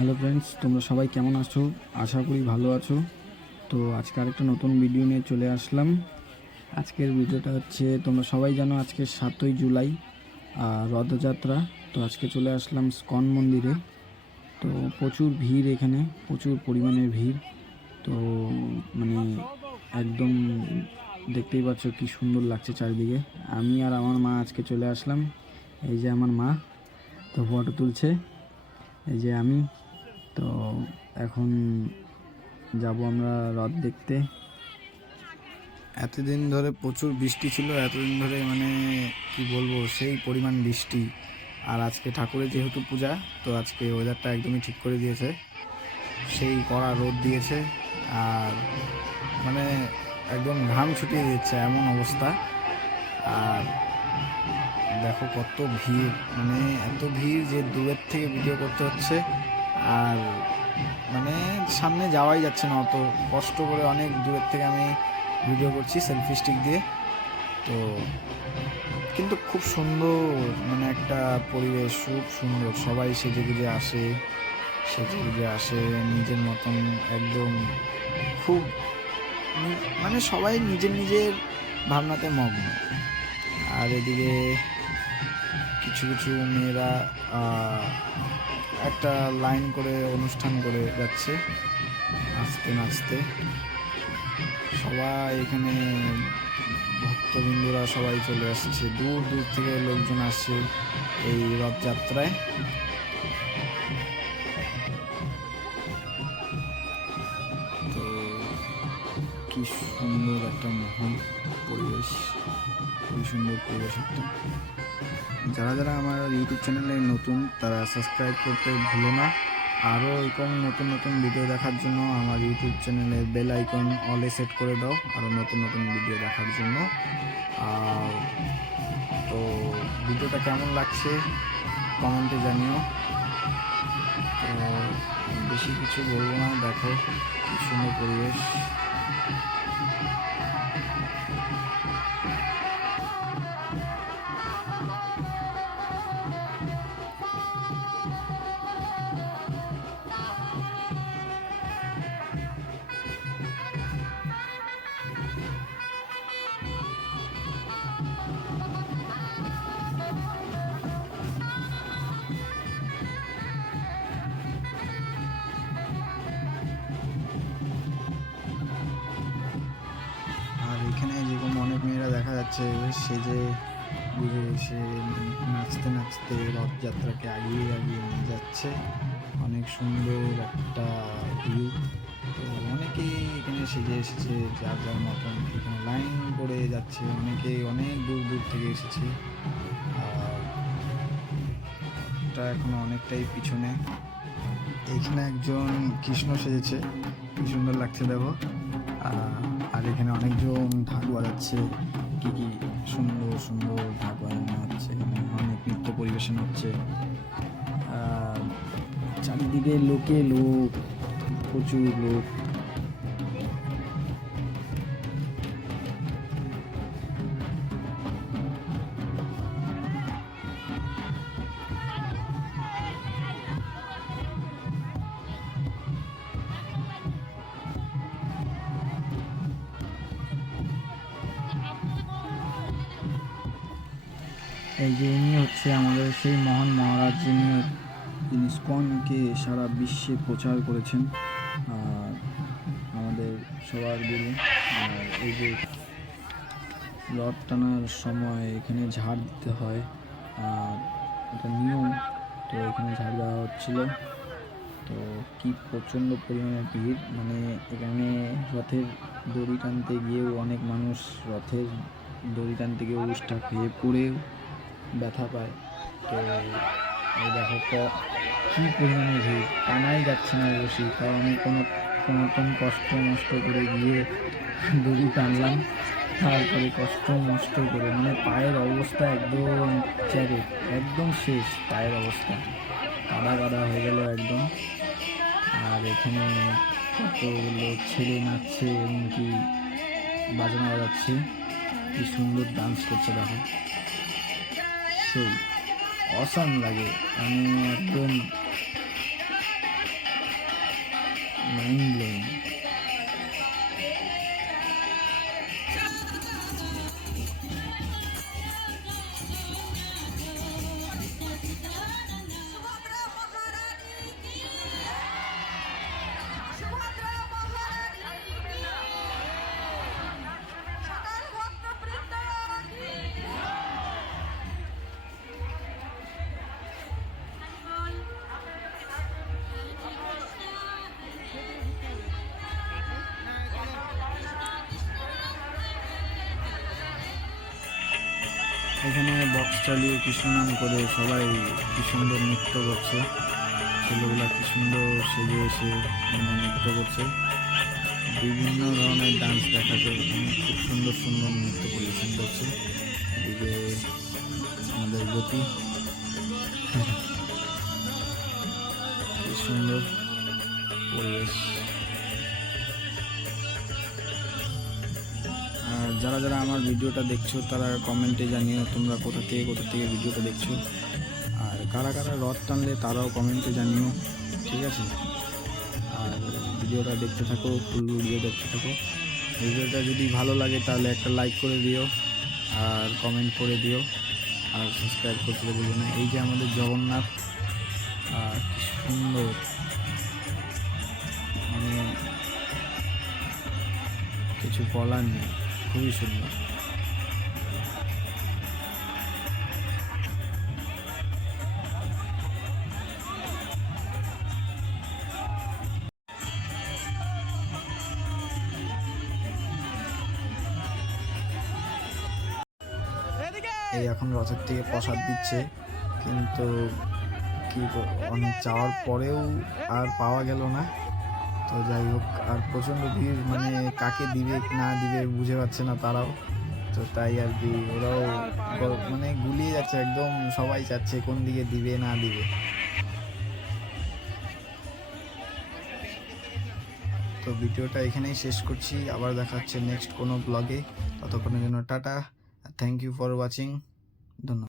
Hello friends, তোমরা সবাই কেমন আছো? আশা করি ভালো আছো। তো আজকে আরেকটা নতুন ভিডিও নিয়ে চলে আসলাম। আজকের ভিডিওটা হচ্ছে, তোমরা সবাই জানো আজকে 7ই জুলাই রথযাত্রা। তো আজকে চলে আসলাম স্কন মন্দিরে। তো প্রচুর ভিড়, এখানে প্রচুর পরিমাণের ভিড়। তো মানে একদম দেখতেই পাচ্ছ কি সুন্দর লাগছে চারিদিকে। আমি আর আমার মা আজকে চলে আসলাম। এই যে আমার মা তো ফটো তুলছে, এই যে আমি। তো এখন যাব আমরা রথ দেখতে। এতদিন ধরে প্রচুর বৃষ্টি ছিল, এতদিন ধরে মানে কি বলবো, সেই পরিমাণ বৃষ্টি। আর আজকে ঠাকুরের যেহেতু পূজা, তো আজকে ওয়েদারটা একদমই ঠিক করে দিয়েছে। সেই কড়া রোদ দিয়েছে, আর মানে একদম ঘাম ছুটিয়ে দিচ্ছে এমন অবস্থা। আর দেখো কত ভিড়, মানে এত ভিড় যে দূরের থেকে ভিডিও করতে হচ্ছে। আর মানে সামনে যাওয়াই যাচ্ছে না, অত কষ্ট করে অনেক দূরের থেকে আমি ভিডিও করছি সেলফি স্টিক দিয়ে। তো কিন্তু খুব সুন্দর, মানে একটা পরিবেশ খুব সুন্দর। সবাই সেজেগুজে আসে নিজের মতন একদম, খুব মানে সবাই নিজের নিজের ভাবনাতে মগ্ন। আর এদিকে কিছু কিছু মেয়েরা একটা লাইন করে অনুষ্ঠান করে যাচ্ছে নাচতে নাচতে। সবাই এখানে ভক্তবৃন্দরা সবাই চলে আসছে, দূর দূর থেকে লোকজন আসছে এই রথযাত্রায়। তো কি সুন্দর একটা মহল পরিবেশ, খুবই সুন্দর পরিবেশ একটা। যারা যারা আমার ইউটিউব চ্যানেলে নতুন, তারা সাবস্ক্রাইব করতে ভুলো না। আরও এরকম নতুন নতুন ভিডিও দেখার জন্য আমার ইউটিউব চ্যানেলে বেল আইকন অলে সেট করে দাও, আরও নতুন নতুন ভিডিও দেখার জন্য। আর তো ভিডিওটা কেমন লাগছে কমেন্টে জানিও। তো বেশি কিছু বলবো না, দেখো কি সুন্দর পরিবেশ। আর এখানে যেরকম অনেক মেয়েরা দেখা যাচ্ছে সেজে বুঝে সে নাচতে নাচতে রথযাত্রাকে আগিয়ে আগিয়ে নিয়ে যাচ্ছে। অনেক সুন্দর একটা ভিউ। তো অনেকেই এখানে সেজে এসেছে যার যার মতন, এখানে লাইন করে যাচ্ছে, অনেকে অনেক দূর দূর থেকে এসেছে। আর এটা এখনো অনেকটাই পিছনে। এইখানে একজন কৃষ্ণ সেজেছে, কি সুন্দর লাগছে দেখো। আর এখানে অনেকজন ঢাক বাজাচ্ছে, কি কি সুন্দর সুন্দর ঢাক বাজানো হচ্ছে, এখানে অনেক নৃত্য পরিবেশন হচ্ছে। চারিদিকে লোকে লোক, প্রচুর লোক। এই যে ইনি হচ্ছে আমাদের সেই মহান মহারাজ, যিনি ইসকনকে সারা বিশ্বে প্রচার করেছেন, আর আমাদের সবার গুরু। আর এই যে রথ টানার সময় এখানে ঝাড় দিতে হয়, আর এটা নিয়ম। তো এখানে ঝাড় দেওয়া হচ্ছিল। তো কি প্রচণ্ড পরিমাণে ভিড়, মানে এখানে রথের দড়ি টানতে গিয়েও অনেক মানুষ রথের দড়ি টানতে গিয়ে উষ্টা খেয়ে পড়েও ব্যথা পায়। তো এই দেখো কী পরিমাণে ভিড়, টানাই যাচ্ছে না বসি, তাও আমি কোনো মতন কষ্ট মষ্ট করে গিয়ে দড়ি টানলাম। তারপরে কষ্ট মষ্ট করে মানে পায়ের অবস্থা একদম চ্যারে, একদম শেষ পায়ের অবস্থা, কাদা কাদা হয়ে গেল একদম। আর এখানে কতগুলো ছেলে নাচছে, এমনকি বাজনা বাজাচ্ছে, কি সুন্দর ডান্স করছে দেখো, সেই অসাম লাগে। মানে একদম এখানে বক্স চালিয়ে কৃষ্ণ নাম করে সবাই কি সুন্দর নৃত্য করছে। ছেলেগুলা কি সুন্দর সেজে এসে নৃত্য করছে। বিভিন্ন ধরনের ডান্স দেখাচ্ছে, এখানে খুব সুন্দর সুন্দর নৃত্য পরিবেশন করছে। এদিকে আমাদের গতি কি সুন্দর পরিবেশ। আর যারা যারা আমার ভিডিওটা দেখছো তারা কমেন্টে জানিও তোমরা কোথা থেকে ভিডিওটা দেখছো, আর কারা কারা রথ টানলে তারাও কমেন্টে জানিও, ঠিক আছে। আর ভিডিওটা দেখতে থাকো, ফুল ভিডিও দেখতে থাকো। ভিডিওটা যদি ভালো লাগে তাহলে একটা লাইক করে দিও, আর কমেন্ট করে দিও, আর সাবস্ক্রাইব করতে ভুলো না। এই যে আমাদের জগন্নাথ, আর কি সুন্দর, মানে কিছু বলার নেই, খুবই সুন্দর। এই এখন রথের থেকে প্রসাদ দিচ্ছে, কিন্তু কি অনেক চাওয়ার পরেও আর পাওয়া গেল না। তো যাই হোক, আর প্রচণ্ড ভিড়, মানে কাকে দিবে না দিবে বুঝে পাচ্ছে না তারাও। তো তাই আর কি, ওরাও মানে গুলিয়ে যাচ্ছে একদম, সবাই চাচ্ছে কোন দিকে দিবে না দিবে। তো ভিডিওটা এখানেই শেষ করছি, আবার দেখা হচ্ছে নেক্সট কোনো ব্লগে। ততক্ষণের জন্য tata, thank you for watching, ধন্যবাদ।